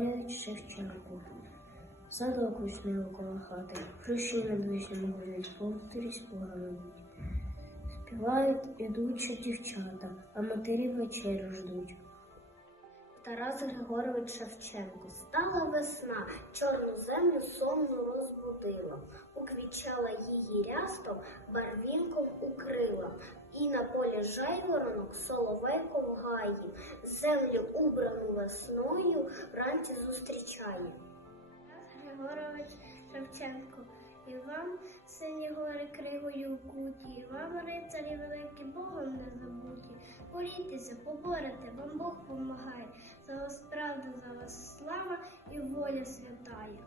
Григорович Шевченко. Садок вишневий коло хати, хрущі над вишнями гулять, повторі спогано. Співають ідучі дівчата, а матері вечерю ждуть. Тарас Григорович Шевченко. Стала весна, чорну землю сонну розбудила, уквічала її рястом, барвінком укрила, і на полі жайворонок соловейко в гаї, землю убрану весною вранці зустрічає. Григорович Шевченко. І вам, сині гори кривою куті, і вам, рицарі великі, Богом не забуті. Борітеся, поборете, вам Бог помагає. За вас правда, за вас слава і воля святая.